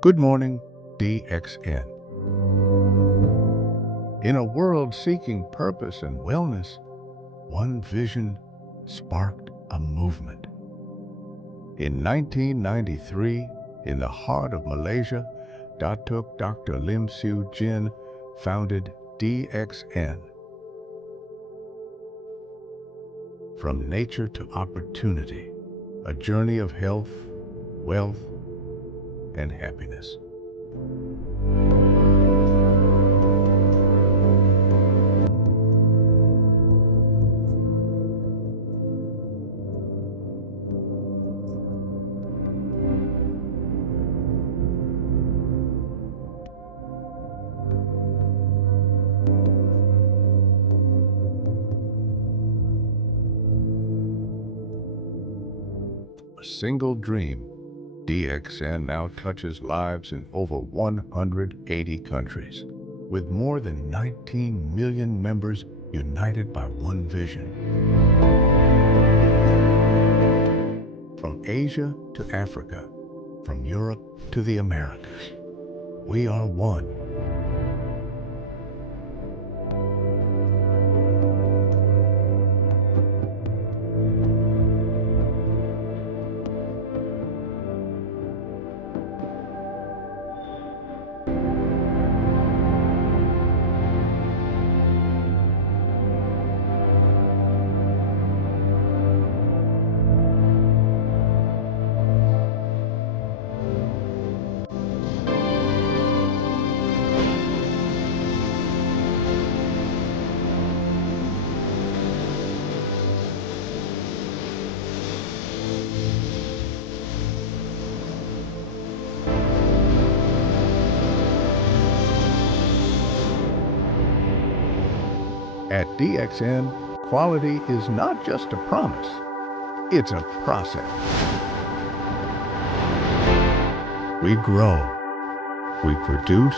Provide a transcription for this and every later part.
Good morning, DXN. In a world seeking purpose and wellness, one vision sparked a movement. In 1993, in the heart of Malaysia, Dr. Lingzhi founded DXN. From nature to opportunity, a journey of health, wealth, and happiness. A single dream, DXN now touches lives in over 180 countries, with more than 19 million members united by one vision. From Asia to Africa, from Europe to the Americas, we are one. At DXN, quality is not just a promise, it's a process. We grow, we produce,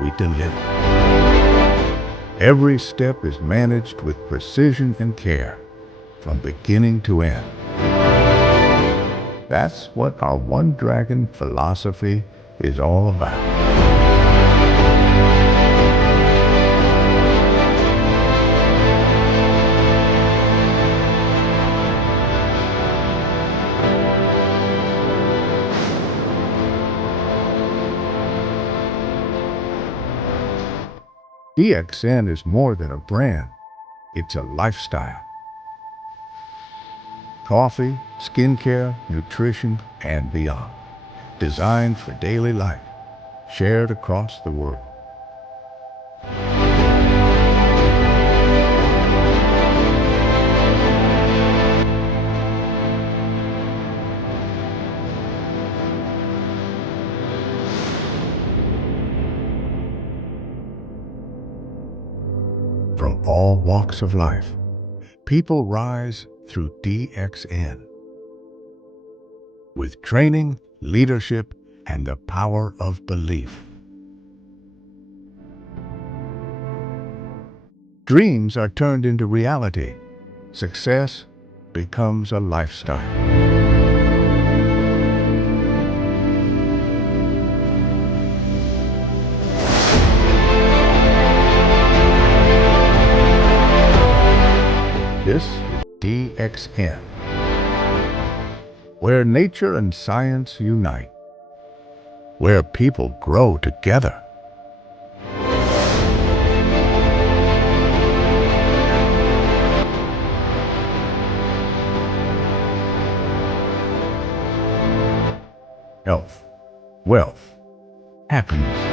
we deliver. Every step is managed with precision and care, from beginning to end. That's what our One Dragon philosophy is all about. DXN is more than a brand, it's a lifestyle. Coffee, skincare, nutrition, and beyond. Designed for daily life, shared across the world. From all walks of life, people rise through DXN. With training, leadership, and the power of belief. Dreams are turned into reality. Success becomes a lifestyle. This is DXN, where nature and science unite, where people grow together. Health, wealth, happiness.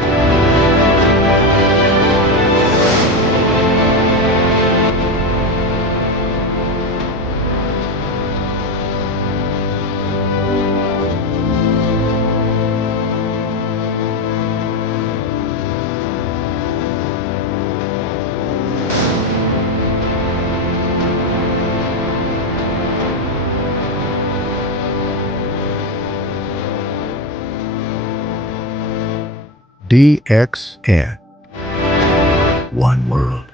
DXN. One world,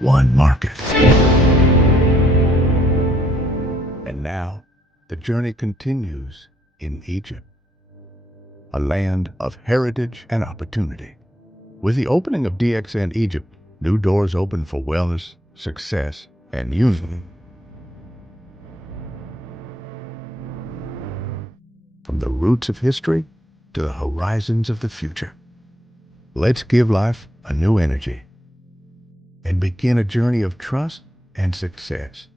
one market. And now, the journey continues in Egypt. a land of heritage and opportunity. With the opening of DXN Egypt, new doors open for wellness, success, and unity. From the roots of history to the horizons of the future. Let's give life a new energy and begin a journey of trust and success.